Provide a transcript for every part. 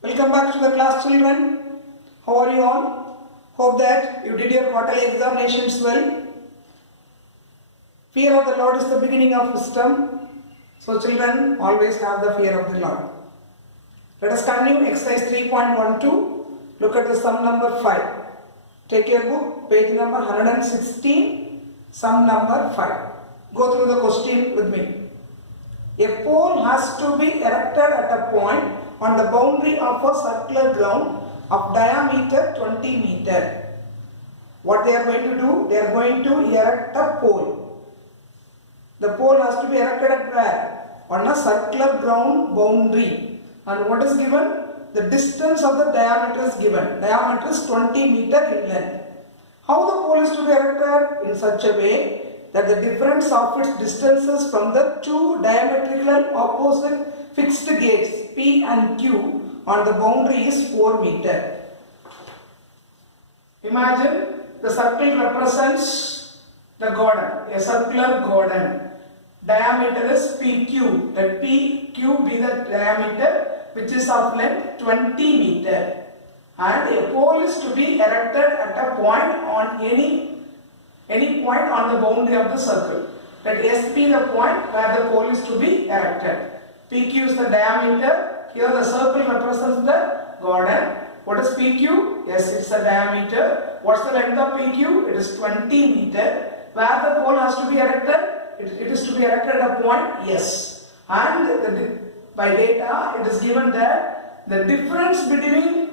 Welcome back to the class, children. How are you all? Hope that you did your quarterly examinations well. Fear of the Lord is the beginning of wisdom. So children, always have the fear of the Lord. Let us continue exercise 3.12. Look at the sum number 5. Take your book, page number 116, sum number 5. Go through the question with me. A pole has to be erected at a point on the boundary of a circular ground of diameter 20 meter. What they are going to do? They are going to erect a pole. The pole has to be erected at where? On a circular ground boundary. And what is given? The distance of the diameter is given. Diameter is 20 meter in length. How the pole is to be erected? In such a way that the difference of its distances from the two diametrically opposite fixed gates P and Q on the boundary is 4 meter. Imagine the circle represents the garden, a circular garden. Diameter is PQ. Let PQ be the diameter which is of length 20 meter. And a pole is to be erected at a point on any point on the boundary of the circle. Let S be the point where the pole is to be erected. PQ is the diameter. Here the circle represents the garden. What is PQ? Yes, it's the diameter. What's the length of PQ? It is 20 meter. Where the pole has to be erected? It is to be erected at a point, yes. And by data, it is given that the difference between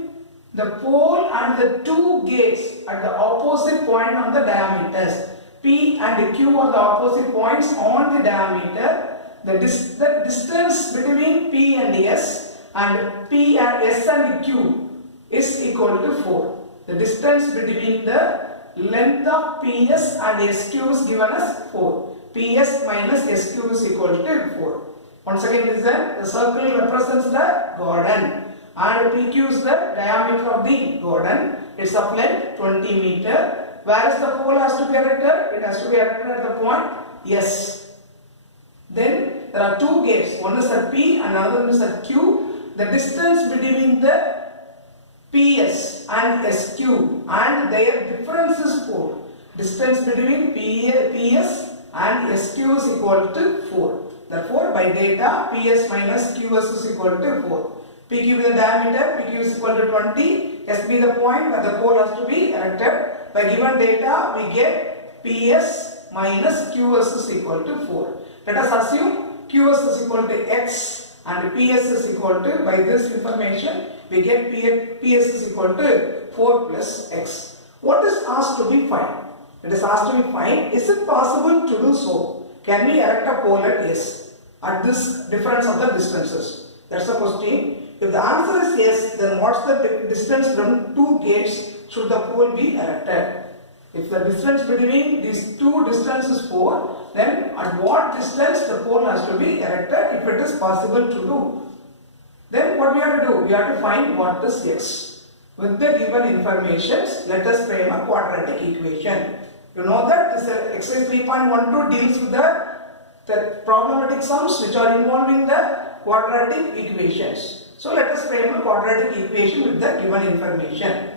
the pole and the two gates at the opposite point on the diameters. P and Q are the opposite points on the diameter. The distance between P and S and P and S and Q is equal to 4. The distance between the length of PS and SQ is given as 4. PS minus SQ is equal to 4. Once again listen, the circle represents the garden and PQ is the diameter of the garden. It's of length 20 meter. Where is the pole has to be erected? It has to be erected at the point S. Then there are two gates. One is at P and another one is at Q. The distance between the PS and SQ and their difference is 4. Distance between PS and SQ is equal to 4. Therefore, by data, PS minus QS is equal to 4. PQ is the diameter, PQ is equal to 20. S be the point where the pole has to be erected. By given data, we get PS minus QS is equal to 4. Let us assume QS is equal to X and PS is equal to, by this information, we get PS is equal to 4 plus X. What is asked to be find? It is asked to be find, is it possible to do so? Can we erect a pole at S at this difference of the distances? That's the question. If the answer is yes, then what's the distance from two gates should the pole be erected? If the distance between these two distances is 4, then at what distance the pole has to be erected if it is possible to do? Then what we have to do? We have to find what is x. With the given information, let us frame a quadratic equation. You know that this exercise 3.12 deals with the problematic sums which are involving the quadratic equations. So let us frame a quadratic equation with the given information.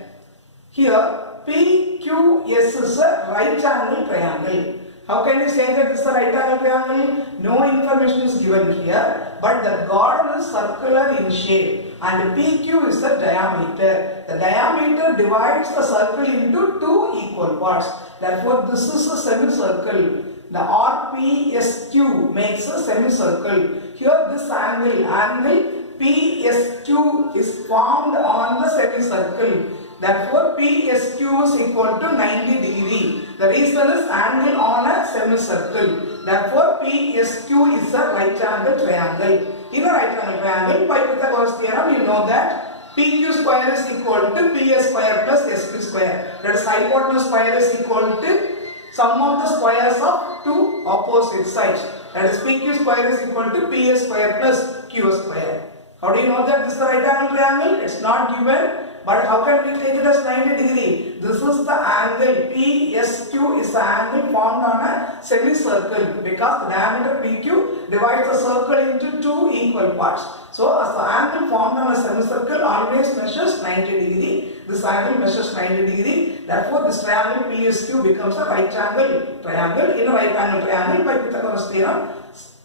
Here PQS is a right angle triangle. How can we say that this is a right angle triangle? No information is given here, but the garden is circular in shape and PQ is the diameter. The diameter divides the circle into two equal parts. Therefore, this is a semicircle. The RPSQ makes a semicircle. Here this angle PSQ is formed on the semicircle. Therefore, PSQ is equal to 90 degree. The reason is angle on a semicircle. Therefore, PSQ is a right angle triangle. In a right angle triangle, by Pythagoras theorem, you know that PQ square is equal to PS square plus SP square. That is, hypotenuse square is equal to sum of the squares of two opposite sides. That is, PQ square is equal to PS square plus Q square. How do you know that this is the right angle triangle? It's not given. But how can we take it as 90 degree? This is the angle PSQ is the angle formed on a semicircle because the diameter PQ divides the circle into two equal parts. So as the angle formed on a semicircle always measures 90 degree. This angle measures 90 degree. Therefore, this triangle PSQ becomes a right angle triangle. In a right angle triangle by Pythagoras theorem,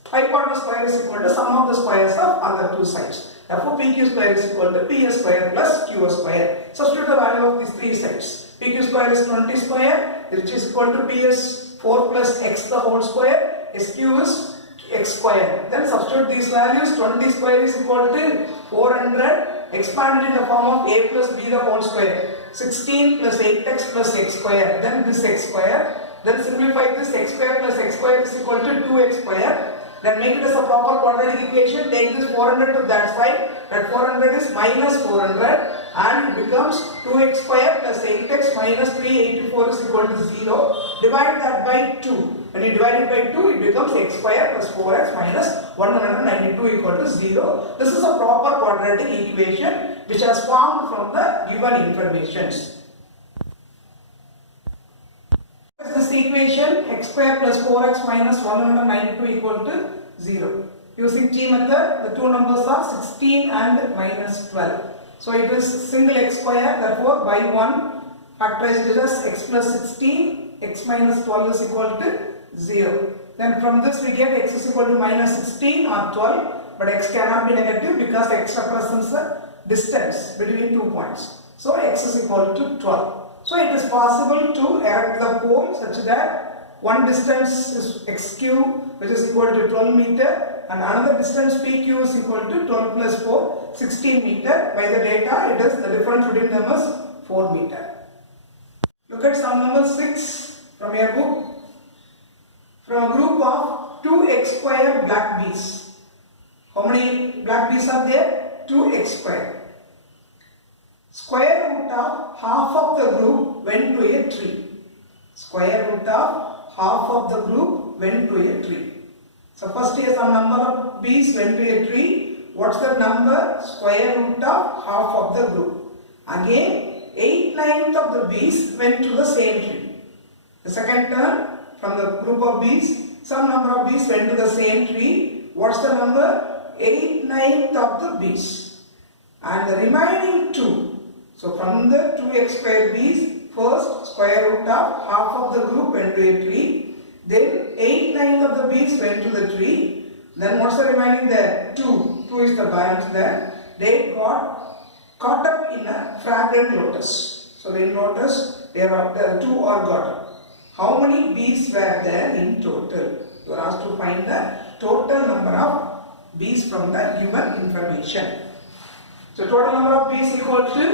hypotenuse square is equal to sum of the squares of other two sides. Therefore, PQ square is equal to PS square plus Q square. Substitute the value of these three sides. PQ square is 20 square, which is equal to PS 4 plus X the whole square. SQ is X square. Then substitute these values. 20 square is equal to 400. Expanded in the form of A plus B the whole square. 16 plus 8x plus X square. Then this X square. Then simplify this X square plus X square is equal to 2x square. Then make it as a proper quadratic equation. Take this 400 to that side. That 400 is minus 400 and it becomes 2x square plus 8x minus 384 is equal to 0. Divide that by 2. When you divide it by 2, it becomes x square plus 4x minus 192 equal to 0. This is a proper quadratic equation which has formed from the given informations. This equation x square plus 4x minus 192 equal to 0. Using T method, the two numbers are 16 and minus 12. So it is single x square, therefore by 1 factorize it as x plus 16, x minus 12 is equal to 0. Then from this we get x is equal to minus 16 or 12, but x cannot be negative because x represents the distance between 2 points. So x is equal to 12. So it is possible to erect the pole such that one distance is x cube which is equal to 12 meter and another distance pq is equal to 12 plus 4, 16 meter. By the data, it is the difference between them is 4 meter. Look at sum number 6 from your book. From a group of 2x square black bees. How many black bees are there? 2x square. Square root of half of the group went to a tree. Square root of half of the group went to a tree. So first here some number of bees went to a tree. What's the number? Square root of half of the group. Again 8/9 of the bees went to the same tree. The second term from the group of bees, some number of bees went to the same tree. What's the number? 8/9 of the bees. And the remaining 2. So from the 2x square bees, first square root of half of the group went to a tree. Then 8/9 of the bees went to the tree. Then what's the remaining there? 2. 2 is the balance there. They got caught up in a fragrant lotus. So in lotus, there are 2 are got up. How many bees were there in total? You are asked to find the total number of bees from the given information. So total number of bees equal to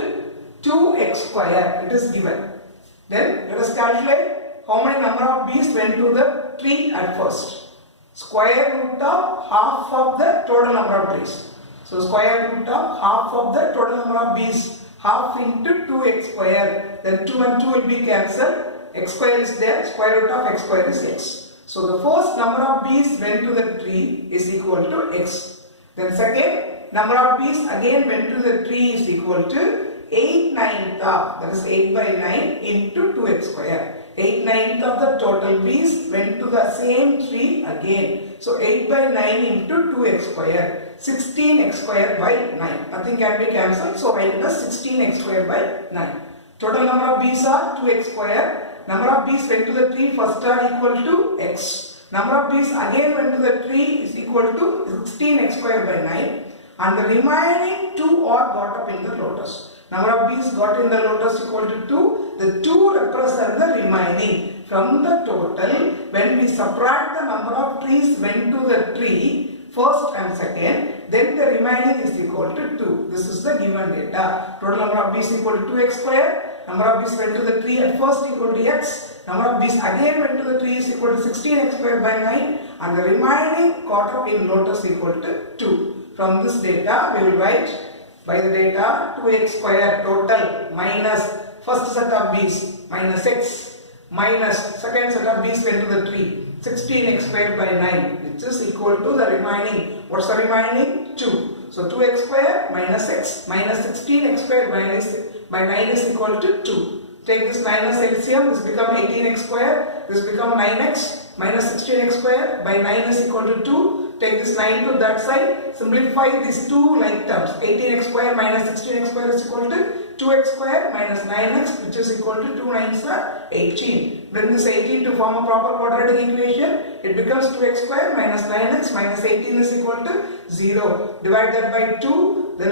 2x square. It is given. Then let us calculate how many number of bees went to the tree at first. Square root of half of the total number of trees. So square root of half of the total number of bees. Half into 2x square. Then 2 and 2 will be cancelled. X square is there, square root of x square is x. So the first number of bees went to the tree is equal to x. Then second number of bees again went to the tree is equal to 8/9 of, that is 8/9 into 2x square. 8/9 of the total bees went to the same tree again. So 8/9 into 2x square. 16x square by 9. Nothing can be cancelled. So write it as 16x square by 9. Total number of bees are 2x square. Number of bees went to the tree first are equal to x. Number of bees again went to the tree is equal to 16x square by 9. And the remaining 2 are got up in the lotus. Number of bees got in the lotus equal to 2. The 2 represent the remaining. From the total, when we subtract the number of trees went to the tree, first and second, then the remaining is equal to 2. This is the given data. Total number of bees equal to 2x square. Number of bees went to the tree at first equal to x. Number of bees again went to the tree is equal to 16x square by 9. And the remaining caught up in lotus equal to 2. From this data, we will write by the data 2x square total minus first set of bees minus x minus second set of b's went to the tree. 16x square by 9, which is equal to the remaining. What's the remaining? 2. So 2x square minus x minus 16x square by 9 is equal to 2. Take this 9 as LCM, this become 18x square, this become 9x minus 16x square by 9 is equal to 2. Take this 9 to that side, simplify these two like terms. 18x square minus 16x square is equal to 2x square minus 9x, which is equal to 2 9s are 18. Bring this 18 to form a proper quadratic equation. It becomes 2x square minus 9x minus 18 is equal to 0. Divide that by 2, then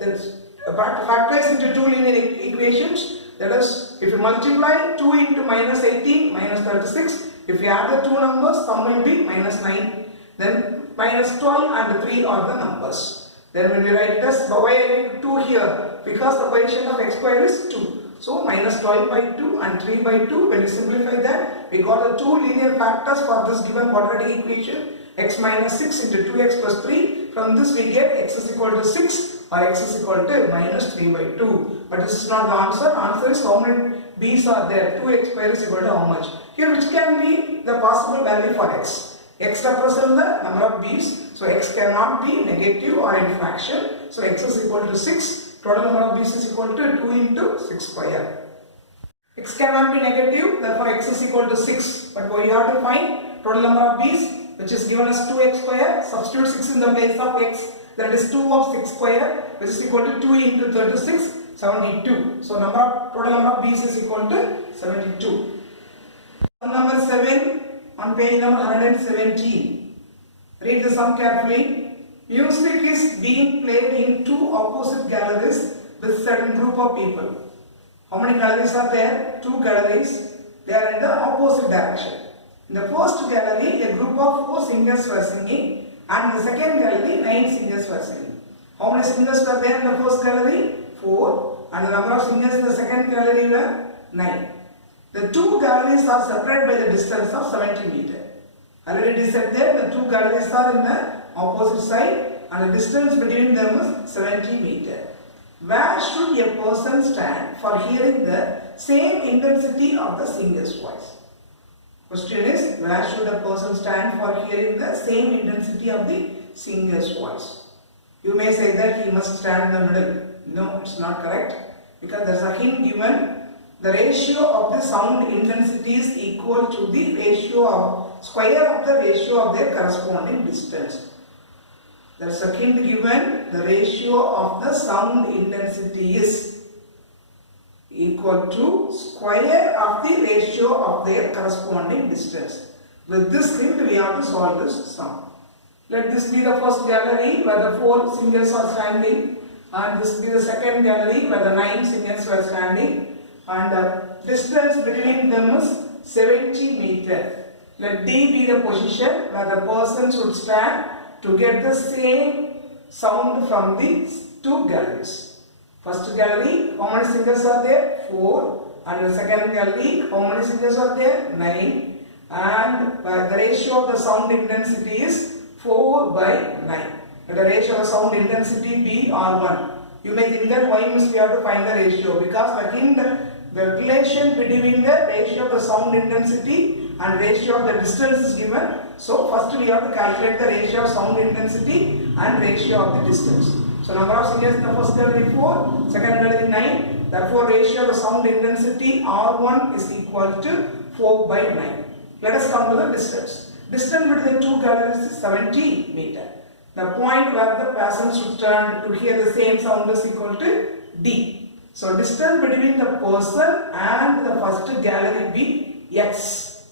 it factorize into two linear equations. That is, if you multiply 2 into minus 18 minus 36, if you add the two numbers, sum will be minus 9. Then minus 12 and 3 are the numbers. Then when we write this, why I write 2 here? Because the coefficient of x square is 2. So minus 12 by 2 and 3 by 2. When we simplify that, we got the two linear factors for this given quadratic equation. X minus 6 into 2x plus 3. From this we get x is equal to 6 or x is equal to minus 3 by 2. But this is not the answer. Answer is how many b's are there. 2x square is equal to how much? Here which can be the possible value for x? X represents the number of b's. So x cannot be negative or in fraction. So x is equal to 6. Total number of b's is equal to 2 into 6 square. X cannot be negative, therefore x is equal to 6. But we have to find total number of b's, which is given as 2x square. Substitute 6 in the place of x. That is 2 of 6 square, which is equal to 2 into 36, 72. So total number of b's is equal to 72. Number 7 on page number 117. Read the sum carefully. Music is being played in two opposite galleries with certain group of people. How many galleries are there? 2 galleries. They are in the opposite direction. In the first gallery, a group of 4 singers were singing, and in the second gallery, 9 singers were singing. How many singers were there in the first gallery? 4. And the number of singers in the second gallery were 9. The two galleries are separated by the distance of 70 meters. Already said there, the two galleries are in the opposite side and the distance between them is 70 meters. Where should a person stand for hearing the same intensity of the singer's voice? Question is, where should a person stand for hearing the same intensity of the singer's voice? You may say that he must stand in the middle. No, it's not correct, because there's a hint given. The ratio of the sound intensity is equal to the ratio of square of the ratio of their corresponding distance. There's a hint given. The ratio of the sound intensity is equal to square of the ratio of their corresponding distance. With this hint, we have to solve this sum. Let this be the first gallery where the 4 singers are standing, and this be the second gallery where the 9 singers were standing, and the distance between them is 70 meters. Let D be the position where the person should stand to get the same sound from these 2 galleries. First gallery, how many singers are there? 4. And the second gallery, how many singers are there? 9. And the ratio of the sound intensity is 4 by 9. Let the ratio of the sound intensity be R1. You may think that why must we have to find the ratio? Because the relation between the ratio of the sound intensity and ratio of the distance is given. So first we have to calculate the ratio of sound intensity and ratio of the distance. So number of singers in the first gallery 4, second gallery 9. Therefore ratio of the sound intensity R1 is equal to 4 by 9. Let us come to the distance. Distance between the 2 galleries is 70 meters. The point where the person should turn to hear the same sound is equal to D. So distance between the person and the first gallery be X.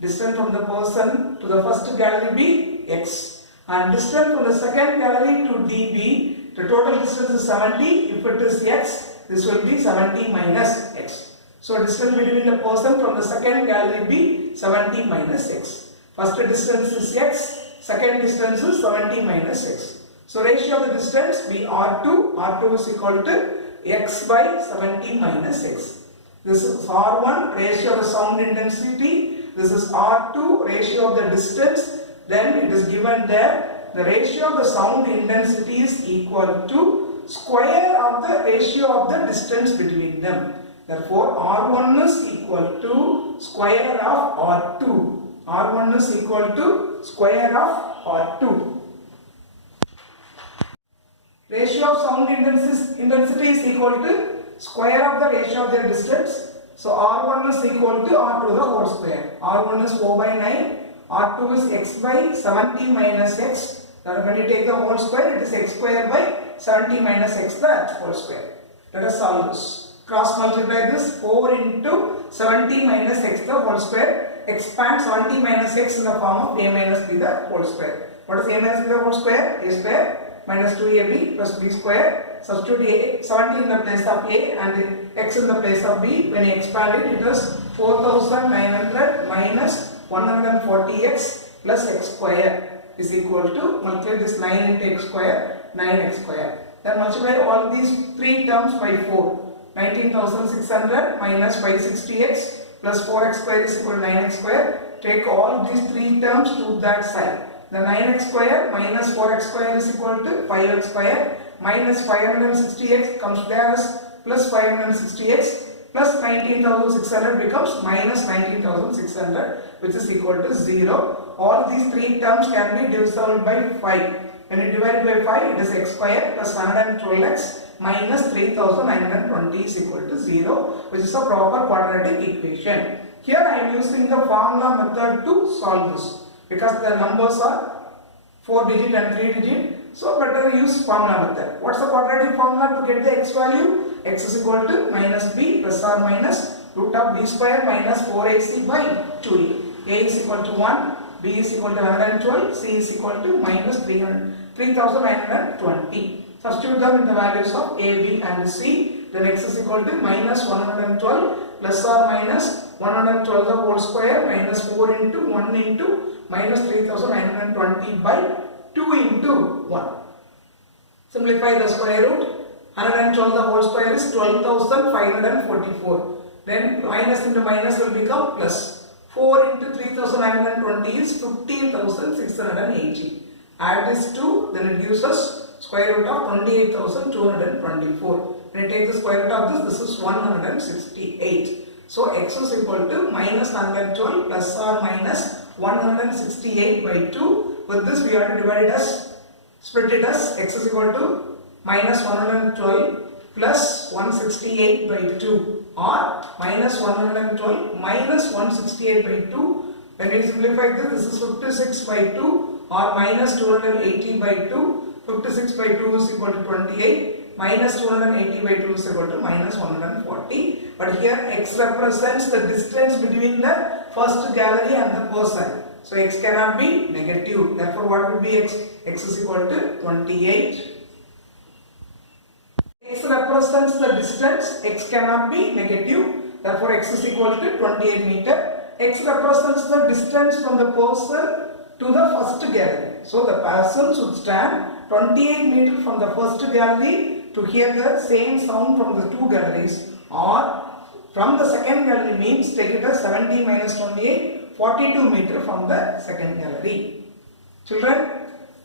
Distance from the person to the first gallery be X. And distance from the second gallery to D be, the total distance is 70. If it is X, this will be 70 minus X. So distance between the person from the second gallery be 70 minus X. First distance is X. Second distance is 70 minus X. So ratio of the distance be R2. R2 is equal to X by 70 minus X. This is R1, ratio of the sound intensity. This is R2, ratio of the distance. Then it is given there, the ratio of the sound intensity is equal to square of the ratio of the distance between them. Therefore, R1 is equal to square of R2. R1 is equal to square of R2. Ratio of sound intensity is equal to square of the ratio of their distance. So R1 is equal to R2 the whole square. R1 is 4 by 9. R2 is x by 70 minus x. Now when you take the whole square, it is x square by 70 minus x the whole square. Let us solve this. Cross multiply this 4 into 70 minus x the whole square. Expand 70 minus x in the form of a minus b the whole square. What is a minus b the whole square? A square minus 2ab plus b square. Substitute a 70 in the place of a and x in the place of b. When you expand it, it is 4900 minus 140x plus x square is equal to, multiply this 9 into x square, 9x square. Then multiply all these three terms by 4. 19,600 minus 560x plus 4x square is equal to 9x square. Take all these three terms to that side. The 9x square minus 4x square is equal to 5x square minus 560x comes there as plus 560x plus 19,600 becomes minus 19,600, which is equal to 0. All these three terms can be divisible by 5. When you divide by 5, it is x square plus 112x minus 3,920 is equal to 0, which is a proper quadratic equation. Here I am using the formula method to solve this because the numbers are 4 digit and 3 digit. So better use formula method. What's the quadratic formula to get the x value? X is equal to minus b plus or minus root of b square minus 4ac by 2a. A is equal to 1, b is equal to 112, c is equal to minus 3,920. Substitute them in the values of a, b and c. Then x is equal to minus 112 plus or minus 112 the whole square minus 4 into 1 into minus 3,920 by 2 into 1. Simplify the square root. 112 the whole square is 12,544. Then minus into minus will become plus. 4 into 3,920 is 15,680. Add this 2, then it gives us square root of 28,224. When you take the square root of this is 168. So x is equal to minus 112 plus or minus 168 by 2. With this we have to divide it as, split it as x is equal to minus 112 plus 168 by 2 or minus 112 minus 168 by 2. When we simplify this, this is 56 by 2 or minus 280 by 2. 56 by 2 is equal to 28. Minus 280 by 2 is equal to minus 140. But here x represents the distance between the first gallery and the person. So x cannot be negative. Therefore, what will be x? X is equal to 28. X represents the distance. X cannot be negative. Therefore, x is equal to 28 meter. X represents the distance from the person to the first gallery. So the person should stand 28 meters from the first gallery to hear the same sound from the two galleries, or from the second gallery means take it as 70 minus 28, 42 meters from the second gallery. Children,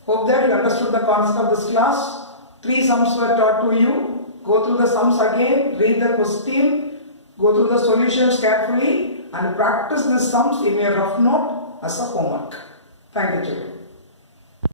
hope that you understood the concept of this class. 3 sums were taught to you. Go through the sums again, read the question, go through the solutions carefully and practice the sums in your rough note as a homework. Thank you, children.